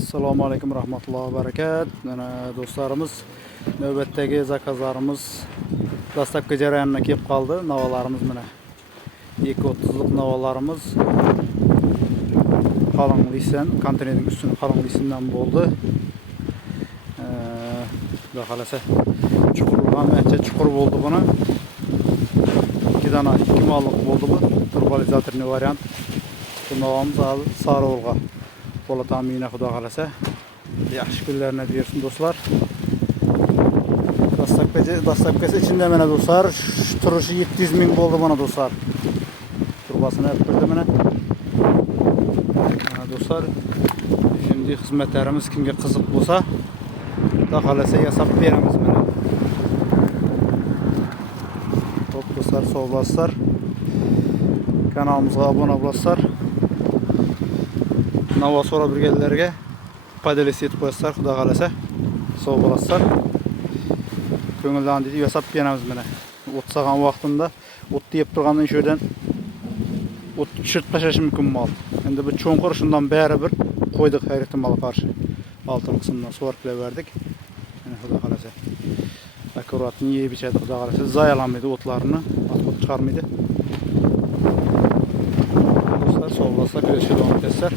Assalomu alaykum rahmatullohi va barakat. Mana do'stlarimiz, navbatdagi zakazlarimiz dastlabki jarayonga kelib qoldi. Navolarimiz mana 230lik navolarimiz qalin lisan, konteynerning ustini qalin lisandan bo'ldi. Xudo xolasa chuqurligi ancha chuqur bo'ldi buni. 2 dona 2 molliq bo'ldi bu. Turbolizatorli variant. Bu navamiz Sariolga Po'latamina xudo xolasa. Yaxshi kunlarni bersin do'stlar. Dastlabkasi ichinde mana do'stlar, turishi 700 ming bo'ldi mana do'stlar. Turbasini olib kirdi mana. Mana do'stlar, şimdi xizmatlarimiz kimga qiziq bo'lsa, xudo xolasa yasab beramiz mana. Xo'p do'stlar, sog' bo'lasizlar. Kanalimizga obuna bo'lasizlar. Navo so'rab yurganlarga foydali etib qo'yasizlar, xudo xolasa. Sog' bo'lasizlar. Ko'ngildan deydi yasab beramiz mana. O't saqan vaqtında o't yeb turgandan shu yerdan o't tushirib tashlash mumkin mol. Endi bu cho'nqir shundan bari bir qo'ydik har ehtimolga qarshi. Altın qismdan sug'orib berdik. Mana xudo xolasa. Akkuratni yeb ichadi xudo xolasa. Zayalanmaydi o'tlarini, atib chiqarmaydi. Do'stlar, sog' bo'lasizlar, ko'rishib davom etasizlar.